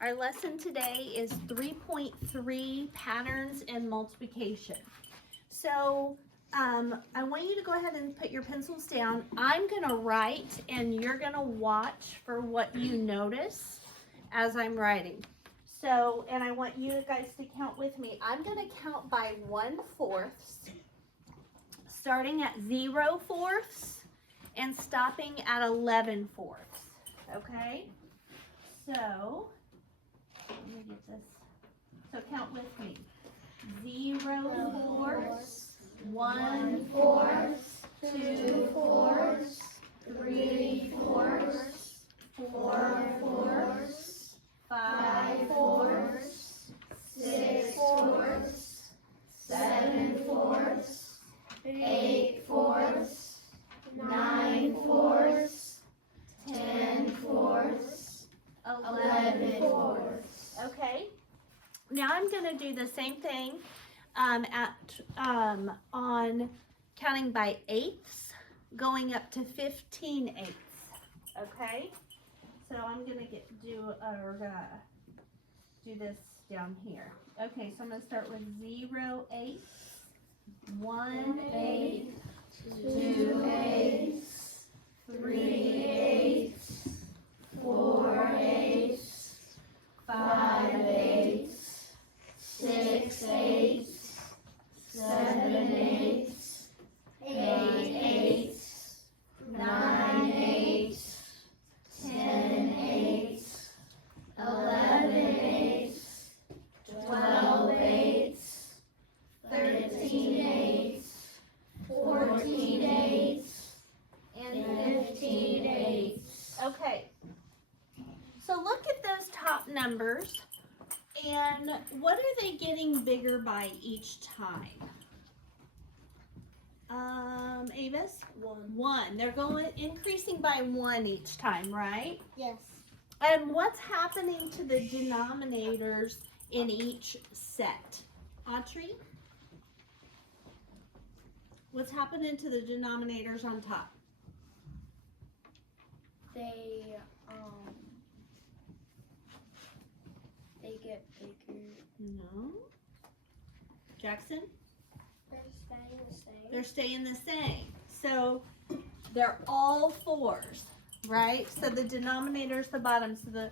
Our lesson today is 3.3 patterns in multiplication. So I want you to go ahead and put your pencils down. I'm going to write and you're going to watch for what you notice as I'm writing. So, and I want you guys to count with me. I'm going to count by 1/4, starting at 0/4 and stopping at 11/4. Okay? So, let me get this. So count with me. 0/4, 1/4, 2/4, 3/4, 4/4, 5/4, 6/4, 7/4, 8/4, 9/4, 10/4, 11/4. Okay. Now I'm going to do the same thing on counting by eighths, going up to 15/8. Okay. So I'm going to do this down here. Okay. So I'm going to start with 0/8, 1/8, 2/8, 3/8, 4/8, 5/8, 6/8, 7/8, 8/8, 9/8, 10/8, 11/8, 12/8, 13/8, 14/8, and 15/8. Okay. So look at those top numbers, and what are they getting bigger by each time? Avis? 1. They're increasing by 1 each time, right? Yes. And what's happening to the denominators in each set? Audrey? What's happening to the denominators on top? They get bigger. No. Jackson? They're staying the same. They're staying the same. So they're all 4s, right? So the denominator's the bottom. So the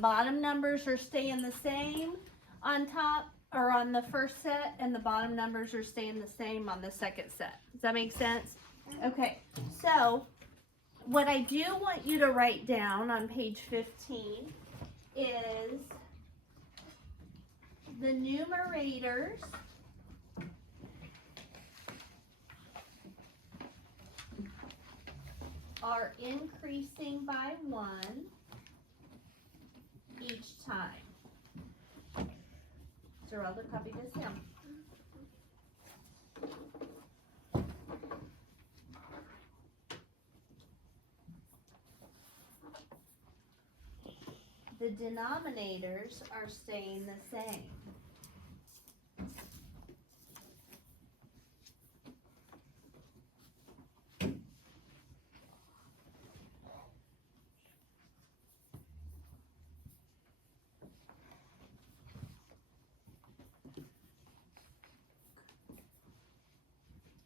bottom numbers are staying the same on top or on the first set, and the bottom numbers are staying the same on the second set. Does that make sense? Okay. So what I do want you to write down on page 15 is the numerators are increasing by 1 each time. Geraldo, copy this down. The denominators are staying the same.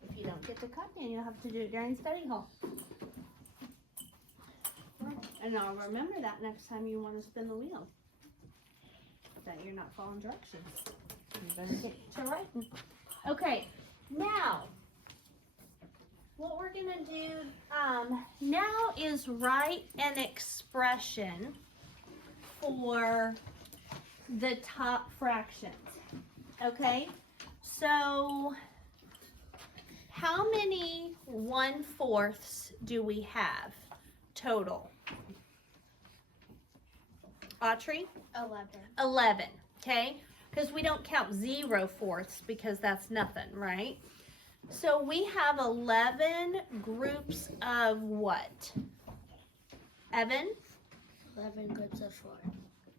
If you don't get to copy, you'll have to do it during study hall. And I'll remember that next time you want to spin the wheel. That you're not following directions. You better get to writing. Okay, now, what we're going to do now is write an expression for the top fractions. Okay, so how many 1/4 do we have total? Autry? 11, okay? Because we don't count 0/4 because that's nothing, right? So we have 11 groups of what? Evan? 11 groups of 4.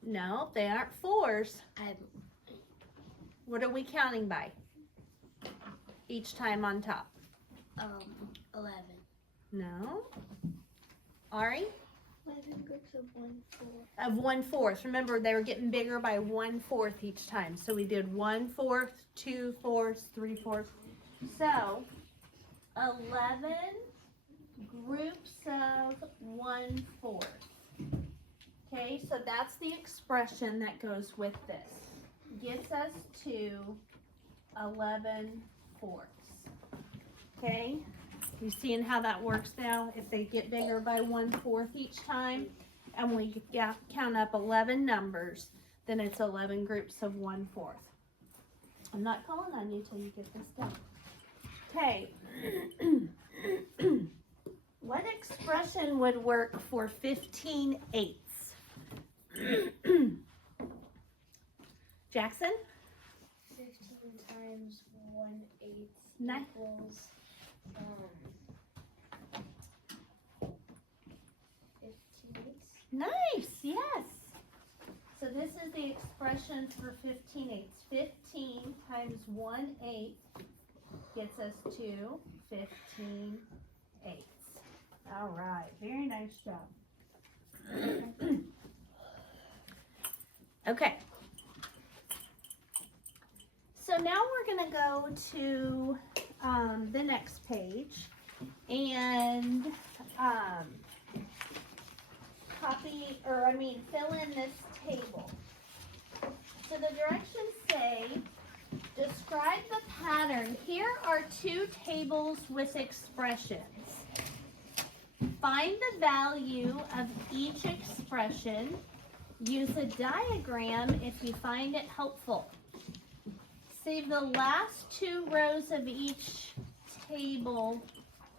No, they aren't 4s. What are we counting by? Each time on top. 11. No. Ari? 11 groups of 1/4. Of 1/4. Remember, they were getting bigger by 1/4 each time. So we did 1/4, 2/4, 3/4. So 11 groups of 1/4. Okay, so that's the expression that goes with this. Gets us to 11/4. Okay, you seeing how that works now? If they get bigger by 1/4 each time, and we count up 11 numbers, then it's 11 groups of 1/4. I'm not calling on you till you get this done. Okay. What expression would work for 15/8? Jackson? 15 times 1/8 Nice. equals 15/8. Nice, yes. So this is the expression for 15/8. 15 times 1/8 gets us to 15/8. All right, very nice job. Okay. So now we're going to go to the next page and fill in this table. So the directions say, describe the pattern. Here are two tables with expressions. Find the value of each expression. Use a diagram if you find it helpful. Save the last two rows of each table,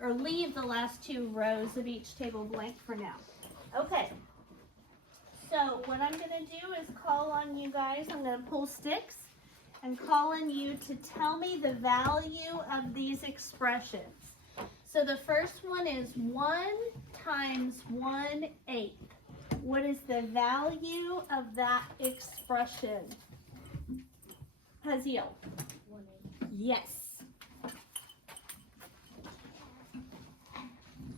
or leave the last two rows of each table blank for now. Okay, so what I'm going to do is call on you guys. I'm going to pull sticks and call on you to tell me the value of these expressions. So the first one is 1 times 1/8. What is the value of that expression? Haziel? 1/8. Yes.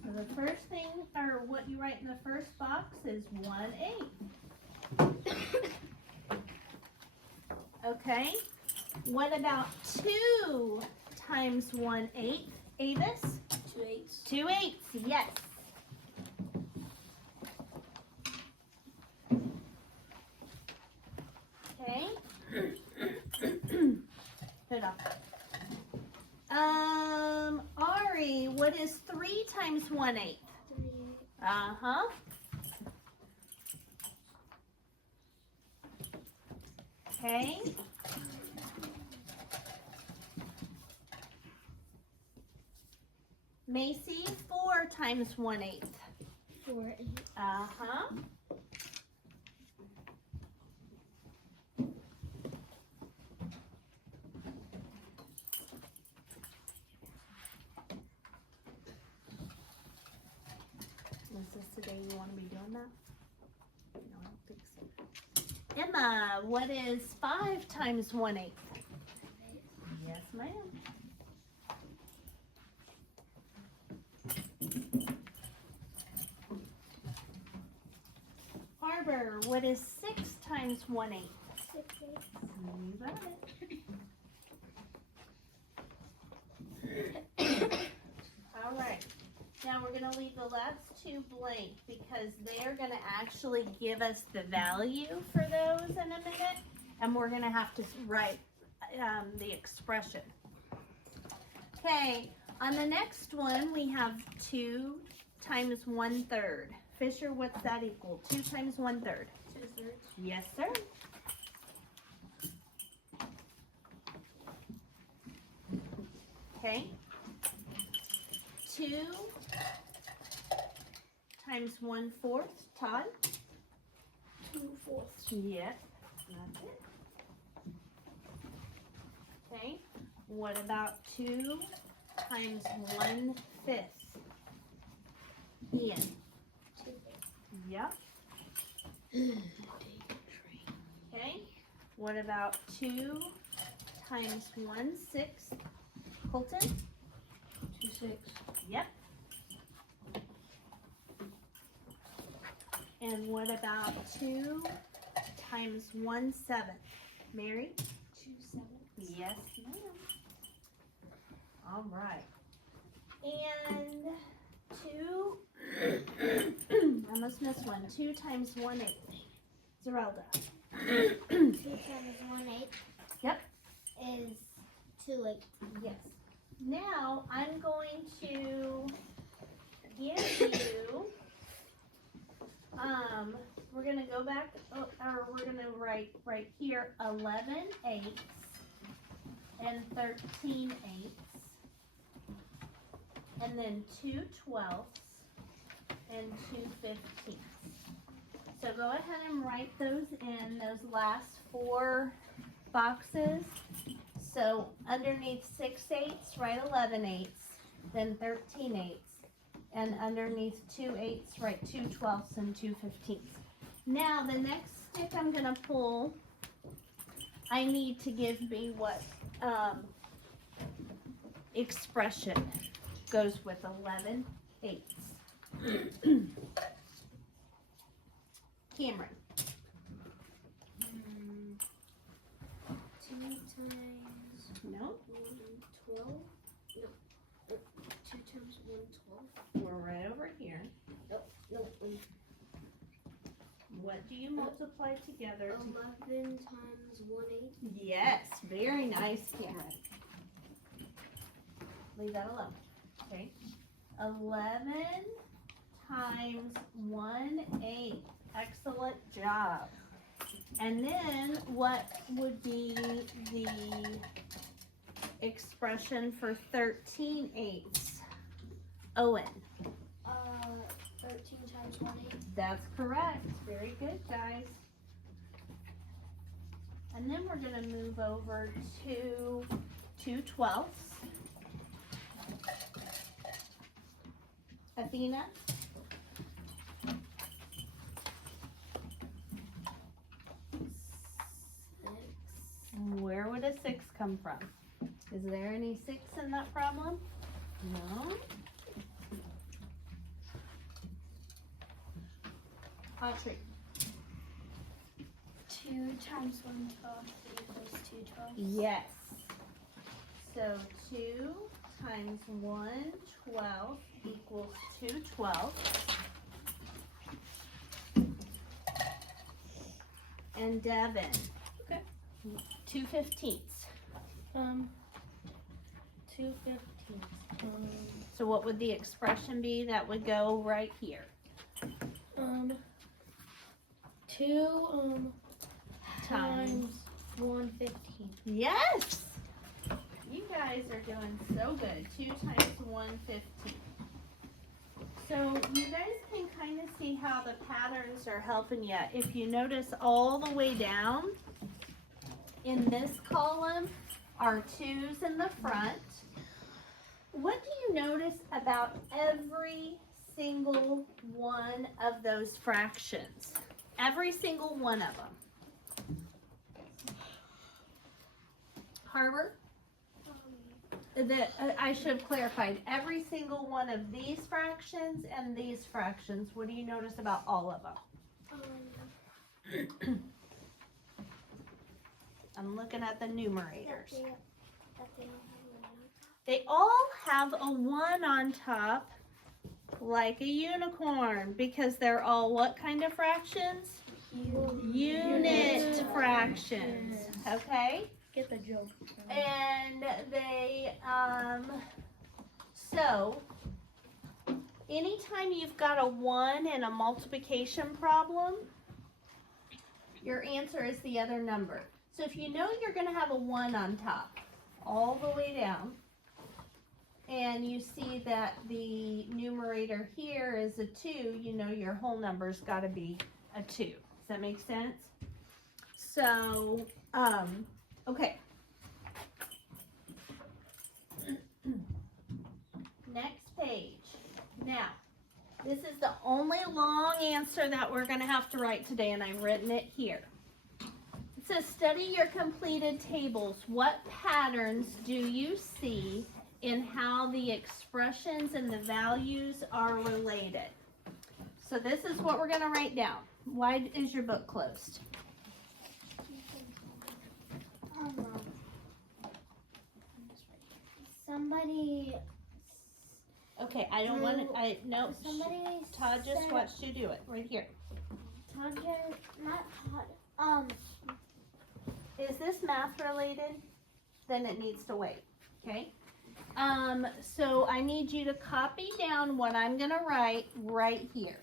So the first thing, or what you write in the first box is 1/8. Okay. What about 2 times 1/8? Avis? 2 8s. 2 8s, yes. Okay. Put it off. Ari, what is 3 times 1/8? 3 Uh-huh. Okay. Macy, 4 times 1/8. 4 8. Uh-huh. Is this today you want to be doing that? No, I don't think so. Emma, what is 5 times 1/8? Yes, ma'am. Harbor, what is 6 times 1/8? 6 8. You got it. All right. Now we're going to leave the last two blank because they're going to actually give us the value for those in a minute, and we're going to have to write the expression. Okay, on the next one we have 2 times 1/3. Fisher, what's that equal? 2 times 1/3. 2/3. Yes, sir. Okay. 2 times 1/4. Todd? 2/4. Yep. That's it. Okay. What about 2 times 1/5? Ian? 2 Yep. Okay. What about 2 times 1/6? Colton? 2 6. Yep. And what about 2 times 1/7? Mary? 2/7. Yes, ma'am. All right. And 2, I must miss one. 2 times 1/8. Zerelda. 2 times 1/8. Yep. Is 2/8. Yes. Now I'm going to give you, we're going to go back, or we're going to write right here 11/8 and 13/8, and then 2/12 and 2/15. So go ahead and write those in those last 4 boxes. So underneath 6/8, write 11/8, then 13/8, and underneath 2/8, write 2/12 and 2/15. Now the next stick I'm gonna pull, I need to give me what expression goes with 11/8. Cameron. 2 times No, 1/12. No. 2 times 1/12. we're right over here. No. What do you multiply together? 11 times 1/8. Yes, very nice, Cameron. Leave that alone. Okay. 11 times 1/8. Excellent job. And then what would be the expression for 13/8? Owen. 13 times 1/8. That's correct. Very good, guys. And then we're going to move over to 2/12. Athena. Where would a 6 come from? Is there any 6 in that problem? No. Audrey. 2 times 1/12 equals 2/12. Yes. So 2 times 1/12 equals 2/12. And Devin. Okay. 2/15. 2/15. So what would the expression be that would go right here? 2 times 1/15. Yes! You guys are doing so good. 2 times 1/15. So you guys can kind of see how the patterns are helping you. If you notice all the way down in this column are 2's in the front. What do you notice about every single one of those fractions? Every single one of them. Harbor? I should have clarified. Every single one of these fractions and these fractions. What do you notice about all of them? I'm looking at the numerators. They all have a 1 on top, like a unicorn, because they're all what kind of fractions? Unit fractions. Okay? Get the joke. And they, so, anytime you've got a 1 in a multiplication problem, your answer is the other number. So if you know you're going to have a 1 on top, all the way down, and you see that the numerator here is a 2, you know your whole number's got to be a 2. Does that make sense? So, okay. Next page. Now, this is the only long answer that we're going to have to write today, and I've written it here. It says, study your completed tables. What patterns do you see in how the expressions and the values are related? So this is what we're gonna write down. Why is your book closed? Somebody. Okay, I don't want to, no. Somebody. Todd just said- watched you do it, right here. Todd just, not Todd. Is this math related? Then it needs to wait, okay? So I need you to copy down what I'm gonna write right here.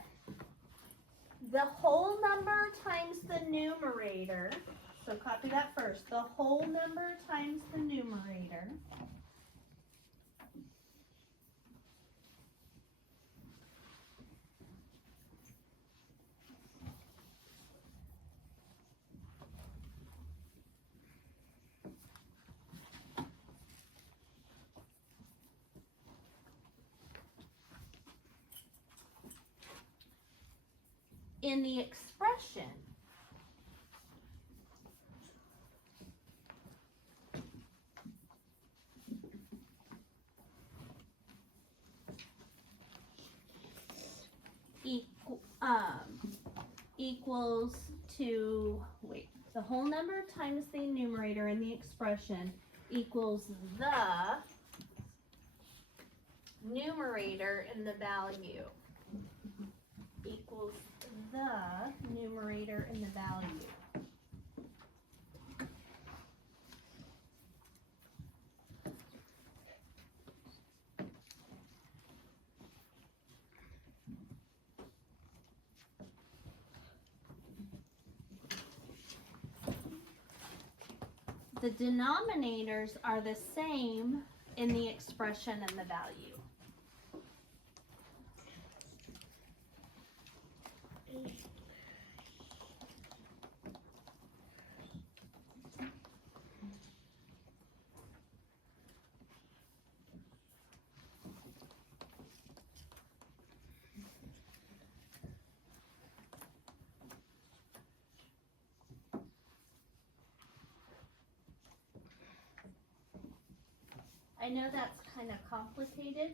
The whole number times the numerator, so copy that first. The whole number times the numerator. In the expression, equals to, wait, the whole number times the numerator in the expression equals the numerator in the value. Equals the numerator in the value. The denominators are the same in the expression and the value. I know that's kind of complicated,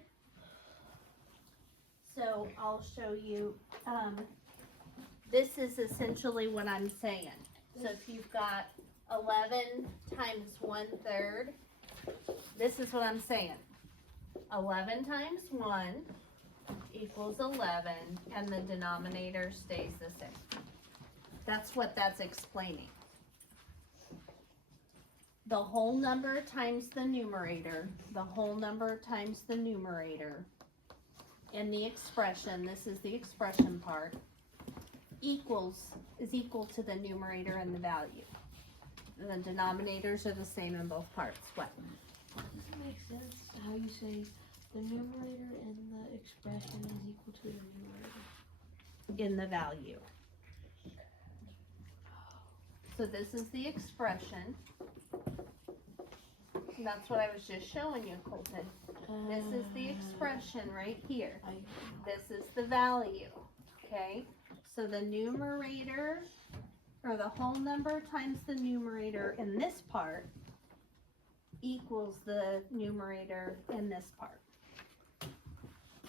so I'll show you. This is essentially what I'm saying. So if you've got 11 times 1/3, this is what I'm saying. 11 times 1 equals 11, and the denominator stays the same. That's what that's explaining. The whole number times the numerator, the whole number times the numerator in the expression, this is the expression part, is equal to the numerator and the value. The denominators are the same in both parts. What? Does it make sense how you say the numerator in the expression is equal to the numerator? In the value. So this is the expression. That's what I was just showing you, Colton. This is the expression right here. This is the value, okay? So the numerator, or the whole number times the numerator in this part equals the numerator in this part.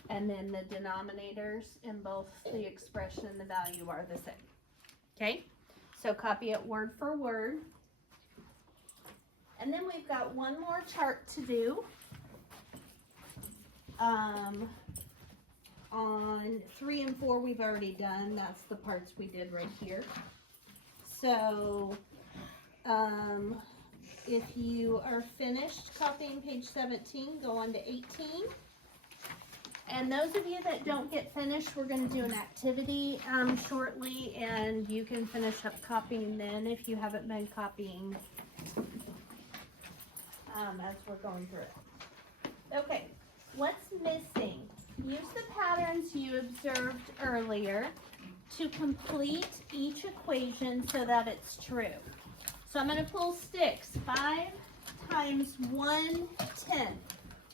And then the denominators in both the expression and the value are the same. Okay? So copy it word for word. And then we've got one more chart to do. On 3 and 4 we've already done. That's the parts we did right here. So if you are finished copying page 17, go on to 18. And those of you that don't get finished, we're going to do an activity shortly, and you can finish up copying then if you haven't been copying as we're going through it. Okay, what's missing? Use the patterns you observed earlier to complete each equation so that it's true. So I'm going to pull sticks. 5 times 1/10.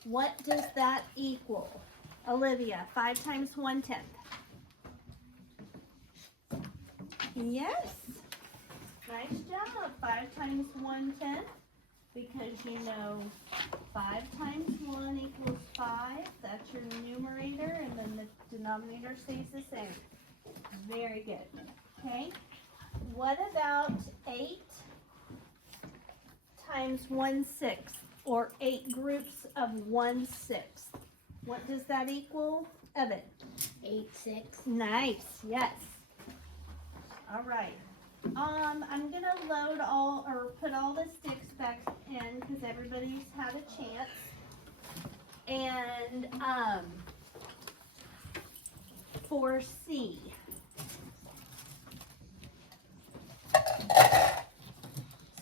What does that equal? Olivia, 5 times 1/10. Yes. Nice job. 5 times 1/10. Because you know 5 times 1 equals 5. That's your numerator, and then the denominator stays the same. Very good. Okay. What about 8 times 1/6, or 8 groups of 1/6? What does that equal, Evan? 8, 6. Nice. Yes. All right. I'm gonna load put all the sticks back in because everybody's had a chance. And for C.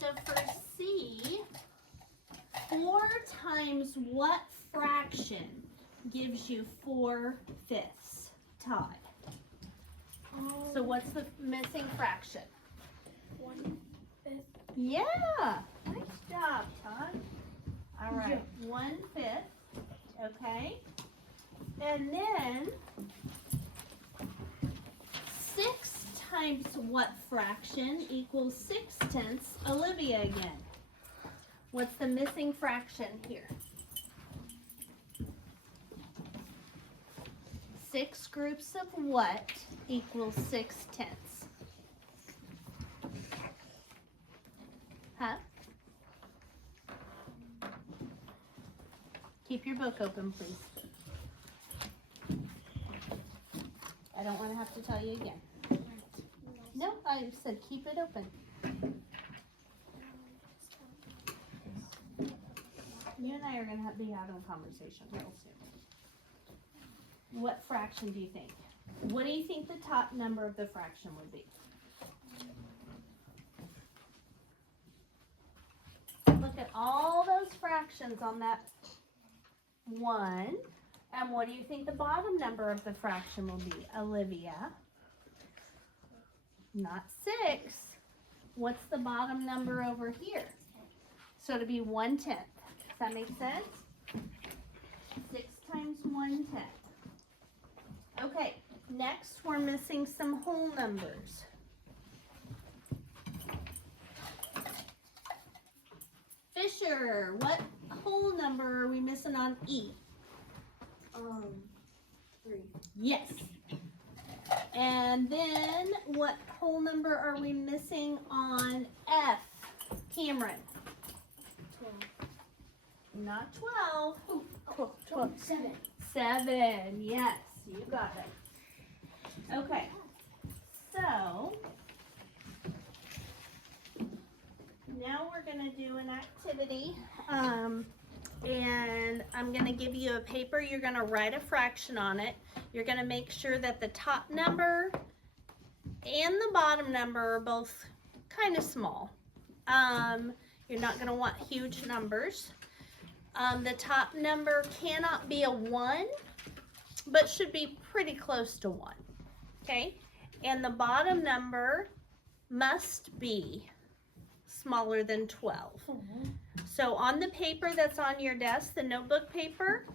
So for C, 4 times what fraction gives you 4/5, Todd? So what's the missing fraction? 1/5. Yeah, nice job, Todd. All right, 1/5, okay. And then 6 times what fraction equals 6/10? Olivia again. What's the missing fraction here? 6 groups of what equals 6/10? Huh? Keep your book open, please. I don't want to have to tell you again. No, I said keep it open. You and I are going to be having a conversation real soon. What fraction do you think? What do you think the top number of the fraction would be? Look at all those fractions on that 1. And what do you think the bottom number of the fraction will be, Olivia? Not 6. What's the bottom number over here? So it'll be 1/10. Does that make sense? 6 times 1/10. Okay, next we're missing some whole numbers. Fisher, what whole number are we missing on E? 3. Yes. And then what whole number are we missing on F? Cameron? 12. Not 12. 12. 7. 7. Yes, you got it. Okay. So now we're going to do an activity. And I'm going to give you a paper. You're going to write a fraction on it. You're going to make sure that the top number and the bottom number are both kind of small. You're not going to want huge numbers. The top number cannot be a 1, but should be pretty close to 1. Okay? And the bottom number must be smaller than 12. So on the paper that's on your desk, the notebook paper,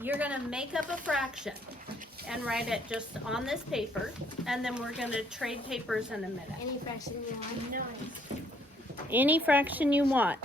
you're going to make up a fraction and write it just on this paper, and then we're going to trade papers in a minute. Any fraction you want? Any fraction you want.